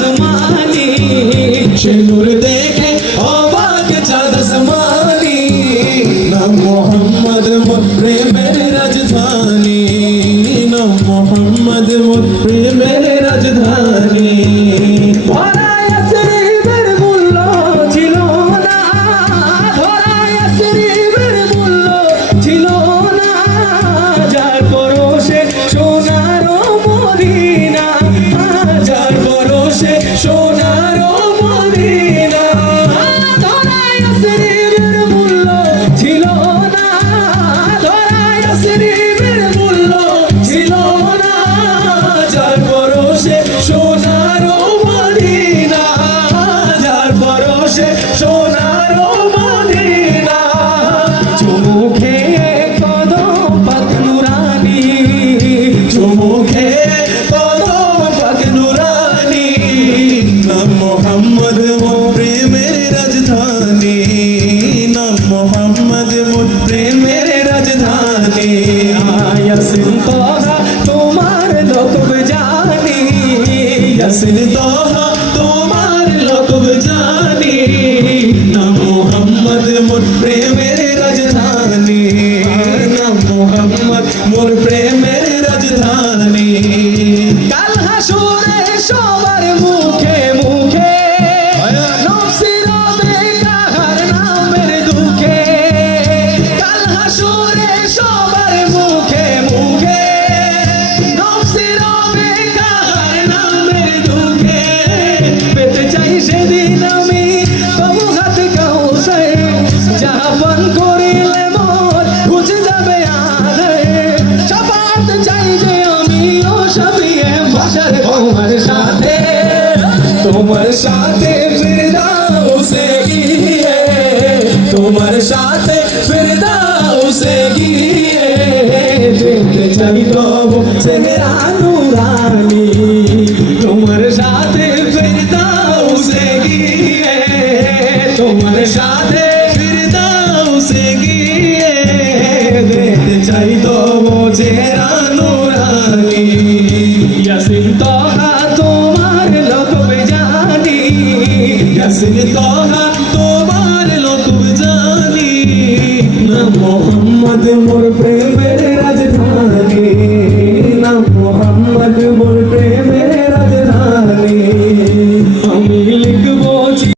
আসমানি সে নূর দেখে অবাক চাঁদ আসমানি নাম মোহাম্মদ মোর প্রেমের রাজধানী নাম মোহাম্মদ মোর প্রেমের রাজধানী मोहम्मद मोर प्रेमेर राजधानी नाम मोहम्मद मोर प्रेमेर राजधानी यासीन तोहा तुम्हार लक़ब जानी यासीन तोहा तुम्हार लक़ब जानी नाम मोहम्मद मोर प्रेमेर राजधानी नाम मोहम्मद मोर प्रेमेर राजधानी काल हाशुरे सबार मुखे मुखे नफ्सेर बेकाहार नामेर दुखे काल हाशुरे सबार मुखे मुखे नफ्सेर बेकाहार नामेर दुखे पेते चाই সেদিন আমি তবু হাত কাউসার যাহা পান করিলে মোর বুঝে যাবে আগে সাফাত চাই যে আমি ও শাফিয়ে বাশার তোমার সাথে ফিরদাউসে গিয়ে তোমার সাথে ফিরদাউসে গিয়ে দেখতে চাই তবু চেহারা নূরানি তোমার সাথে ফিরদাউসে গিয়ে তোমার সাথে ফিরদাউসে গিয়ে দেখতে চাই তবু চেহারা নূরানি ইয়াসিন তোহা তোমার লक़ব জানি ইয়াসিন তোহা তোমার লक़ব জানি না মোহাম্মদ মোর প্রেম